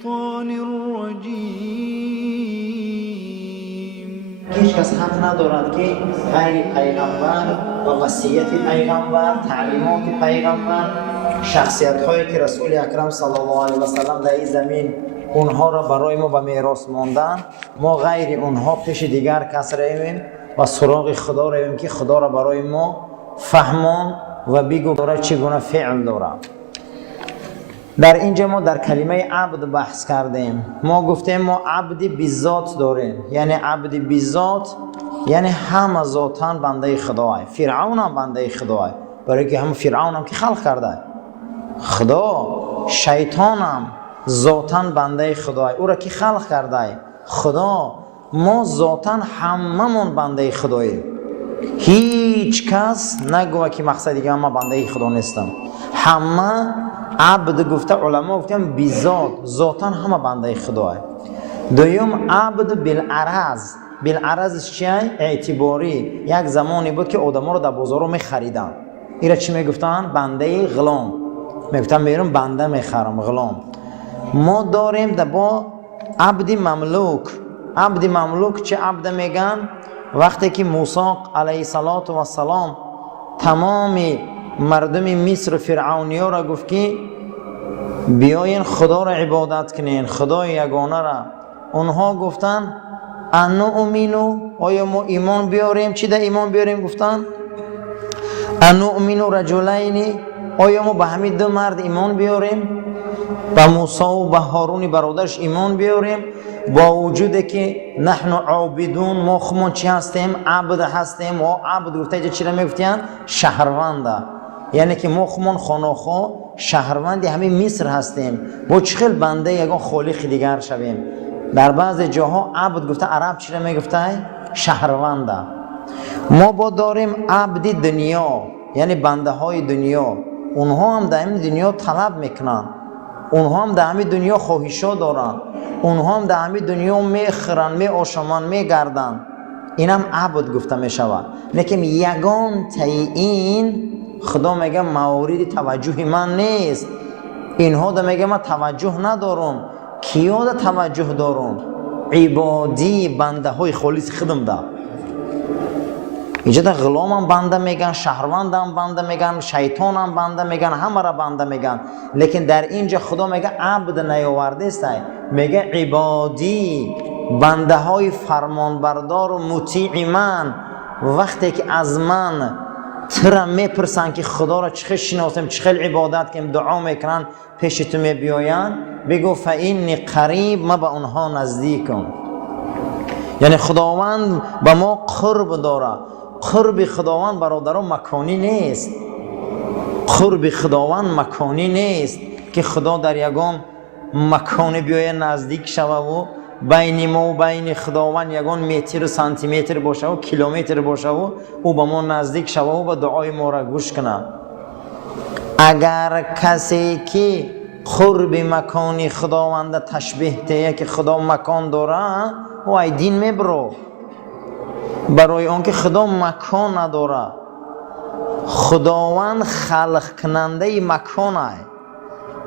الشيطان الرجيم. هیچ کس حق ندارد که غیر پیغمبر و وصیت پیغمبر، تعلیمات پیغمبر، شخصیت هایی که رسول اکرم صلی الله علیه و سلم در این زمین اونها را برای ما به میراث ماندن، ما غیر اونها پیش دیگر کس رویم و سراغ خدا رویم که خدا را برای ما فهمان و بگو داره چگونه فعل داره. در اینجا ما در کلمه عبد بحث کردیم. ما گفتیم ما عبدی بذات داریم، یعنی عبدی بذات یعنی همه ذاتاً بنده خداه. فرعون هم بنده خداه، برای که هم فرعون هم که خلق کرده خدا. شیطان هم ذاتاً بنده خداه، او را که خلق کرده خدا. ما ذاتاً هممون بنده خداییم. هیچ کس نگوه که مقصد دیگه ما بنده خدا نیستم. همه عبد گفته علما گفتن بذات، ذاتاً همه بنده خداه. دوم عبد بالعرض. بالعرض چیه؟ اعتباری. یک زمانی بود که آدما رو در بازار می خریدن، اینا چی میگفتن؟ بنده غلام. میگفتن میرم بنده میخرم، غلام. ما داریم در با عبد مملوک. عبد مملوک چه عبد میگن؟ وقتی که موسی علیه السلام تمام مردم مصر فرعونیا را گفت که بیاین خدا را عبادت کنین، خدای یگانه را، اونها گفتن انؤمنو، آیا ما ایمان بیاریم؟ چی در ایمان بیاریم؟ گفتن انؤمنو رجلین، آیا ما به همین دو مرد ایمان بیاریم؟ به موسی و به هارون برادرش ایمان بیاریم؟ با وجود که نحن عابدون، ما خمون چی هستیم؟ عبد هستیم. و عبد گفته اینجا چی را میگفتین؟ شهرونده. یعنی که ما خمون خانوخو شهروند همین مصر هستیم، با چه خیل بنده یگان خالق دیگر شویم. در بعض جاها عبد گفته، عرب چی را میگفته؟ شهرونده. ما با داریم عبد دنیا، یعنی بنده های دنیا. اونها هم در همین دنیا طلب میکنن، اونها هم در همین دنیا خواهشا دارن، اونها هم در همین دنیا میخرن، میآشامن، میگردن. اینم عبد گفته میشود. لیکن یگان این خدا میگه موارد توجه من نیست. اینها دا میگه من توجه ندارم. کیا دا توجه دارم؟ عبادی، بنده های خالص خودم دا. اینجا دا غلام هم بنده میگن، شهروند هم بنده میگن، شیطان هم بنده میگن، همه را بنده میگن. لیکن در اینجا خدا میگه عبد نیاورده است، میگه عبادی، بنده های فرمانبردار و مطیع من. وقتی که از من ترا میپرسن که خدا را چخیل شناسیم، چخیل عبادت کنیم، دعا میکنن، پیش تو میبیاین، بگو فإنی قریب، ما به اونها نزدیکم. یعنی خداوند به ما قرب داره. قرب خداوند برادران مکانی نیست. قرب خداوند مکانی نیست که خدا در یگان مکان بیاید نزدیک شوه و بین ما و بین خداوند یگان متر و سانتی متر باشه و کیلومتر باشه و او به ما نزدیک شوه و دعای ما را گوش کنه. اگر کسی که قرب مکانی خداوند تشبیه ته که خدا مکان داره، و ای دین میبرو. برای اون که خدا مکان نداره. خداوند خلق کننده مکانه،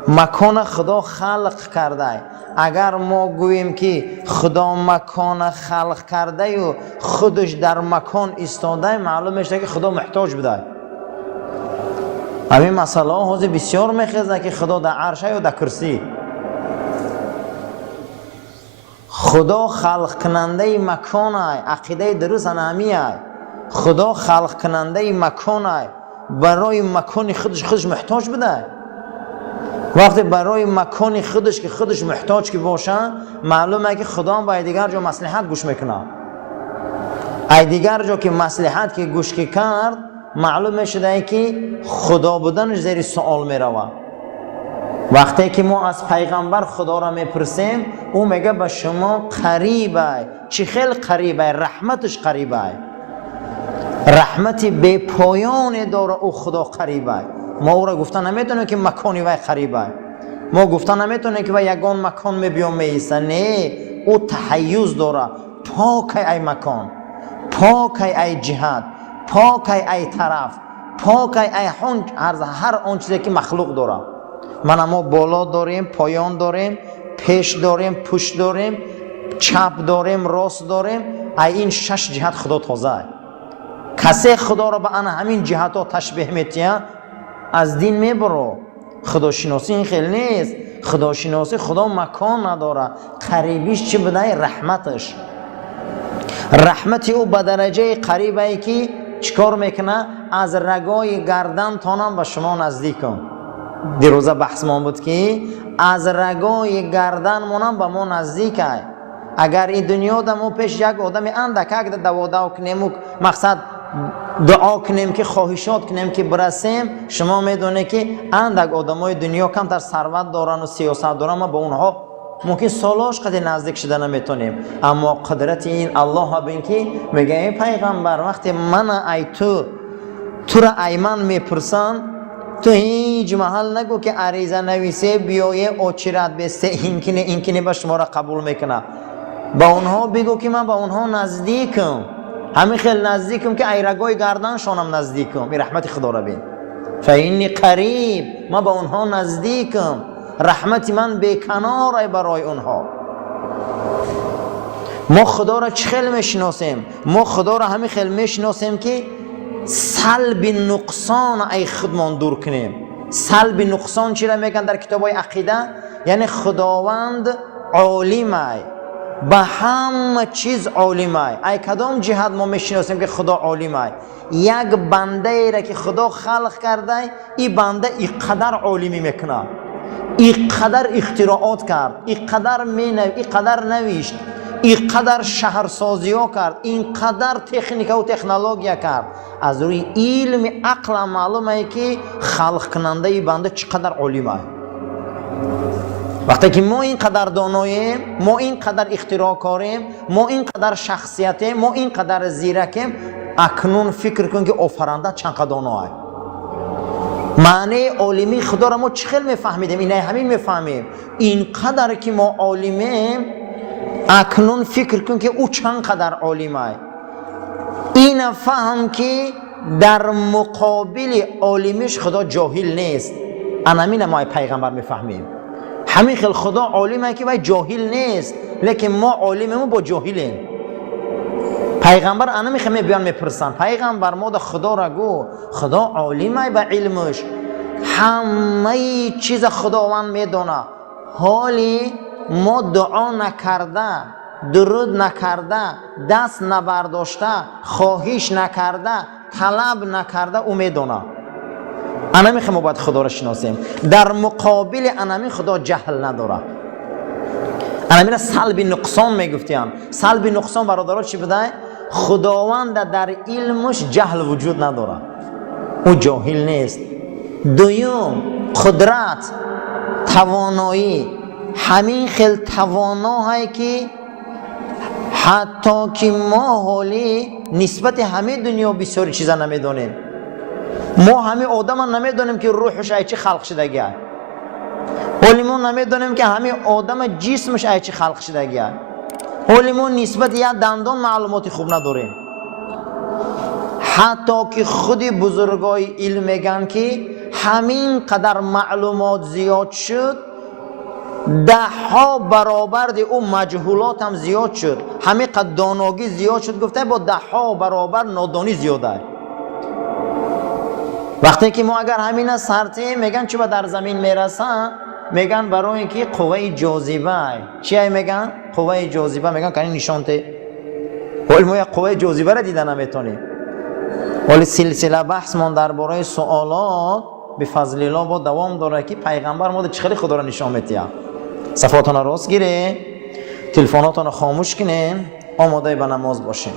مکان خدا خلق کرده. اگر ما گوییم که خدا مکان خلق کرده و خودش در مکان ایستاده، معلوم میشه که خدا محتاج بوده. همین مسئله ها بسیار میخیزه که خدا در عرشه و در کرسی. خدا خلق کننده مکانه، عقیده درست نمیه. خدا خلق کننده مکانه، برای مکان خودش محتاج بوده. وقتی برای مکان خودش که خودش محتاج که باشه، معلومه که خدا هم به دیگر جا مصلحت گوش میکنه. ای دیگر جا که مصلحت که گوش که کرد، معلوم شده که خدا بودنش زیر سوال میروه. وقتی که ما از پیغمبر خدا را میپرسیم، او میگه به شما قریبه. چی خیلی قریبه؟ رحمتش قریبه، رحمتی به پایان داره او خدا قریبه. ما او را گفتن نمیتونه که مکانی وای قریبه، ما گفتن نمیتونه که وای یگان مکان میبیام میسته. نه، او تحیز داره. پاک ای مکان، پاک ای جهت، پاک ای طرف، پاک ای هر آن چیزی که مخلوق داره. ما بالا داریم، پایان داریم، پیش داریم، پشت داریم، چپ داریم، راست داریم. این 6 جهت خدا تازه. کسی خدا را به همین جهت ها تشبیه میتیه از دین میبرو. خداشناسی این خیلی نیست. خداشناسی خدا مکان نداره. قریبیش چی بده؟ رحمتش. رحمت او به درجه قریبه که چیکار میکنه؟ از رگای گردن تانم به شما نزدیکم. دیروزه بحث ما بود که از رگای گردن مونم به ما نزدیکه. اگر این دنیا دمو پیش یک آدم اندک دو کنیم، مقصد دعا کنیم که خواهشات کنیم که برسیم، شما میدونه که اندک آدمای دنیا کمتر ثروت دارن و سیاست دارن، ما به اونها ممکن سالاش قدر نزدیک شده نمیتونیم. اما قدرت این الله ببین که میگه ای پیغمبر وقتی من ای تو را ای من میپرسن، تو هیچ محل نگو که عریضه نویسه بیایه اوچرت بسته این کنه به شما را قبول میکنه. با اونها بگو که من با اونها نزدیکم، همین خیلی نزدیکم که ایرگای گردن شانم نزدیکم. این رحمت خدا را بین. فینی قریب، ما با اونها نزدیکم، رحمت من بیکناره برای اونها. ما خدا را چه خیلی میشناسیم؟ ما خدا را همین خیلی میشناسیم که سلب نقصان ای خودمان دور کنیم. سلب نقصان چی را میگن در کتابای عقیده؟ یعنی خداوند عالمه، به همه چیز عالمه. ای کدام جهت ما میشناسیم که خدا عالمه؟ یک بنده ای را که خدا خلق کرده، این بنده اینقدر عالمی میکنه، اینقدر اختراعات کرد، اینقدر نوشت، اینقدر شهرسازی ها کرد، اینقدر تکنیک و تکنولوژی کرد. از روی علم عقل معلومه که خلق کننده ای بنده چقدر عالمه. وقتی که ما اینقدر داناییم، ما اینقدر اختراعکاریم، ما اینقدر شخصیتیم، ما اینقدر زیرکیم، اکنون فکر کن که آفرنده چقدر داناه. معنی عالمی خدا را ما چخیل میفهمیدیم؟ اینه همین میفهمیم. اینقدر که ما عالمیم، اکنون فکر کن که او چقدر عالمه. این فهم که در مقابل عالمیش خدا جاهل نیست. همین ما پیغمبر میفهمیم. همین خیلی خدا عالمه که جاهل نیست، لیکن ما عالممون با جاهلیم. پیغمبر انا میخوام بیان میپرسن پیغمبر ما خدا را گو، خدا عالمه به علمش، همه چیز خداوند میدونه. حالی ما دعا نکرده، درود نکرده، دست نبرداشته، خواهش نکرده، طلب نکرده، او میدونه. انا میخوام باید خدا را شناسیم. در مقابل انمی خدا جهل نداره. انمی را سلب نقصان میگفتیم. سلب نقصان برادران چی بوده؟ خداوند در علمش جهل وجود نداره، او جاهل نیست. دوم قدرت، توانایی، همین خیلی توانایی که حتی که ما حالی نسبت همه دنیا بسیاری چیزا نمیدونیم. ما همه آدم نمیدونیم که روحش ای چی خلق شدگی، حالی ما نمیدونیم که همه آدم جسمش ای چی خلق شدگی، حالی ما نسبت یا دندان معلوماتی خوب نداریم. حتی که خود بزرگای علم میگن که همین قدر معلومات زیاد شد، 10 برابر اون مجهولات هم زیاد شد. همین قدر دانایی زیاد شد، گفته با 10 برابر نادانی زیاده. وقتی که ما اگر همین سرته میگن چی با در زمین میرسن، میگن برای اینکه قوه جاذبه. چی میگن؟ قوه جاذبه. میگن که این نشانته. ولی ما یک قوه جاذبه را دیدن نمیتونیم. ولی سلسله بحث من درباره سوالات به فضل الله با دوام داره که پیغمبر ما چخیلی خدا را نشان میتیه. صفاتون راست گیره، تلفناتون خاموش کنین، آماده به نماز باشین.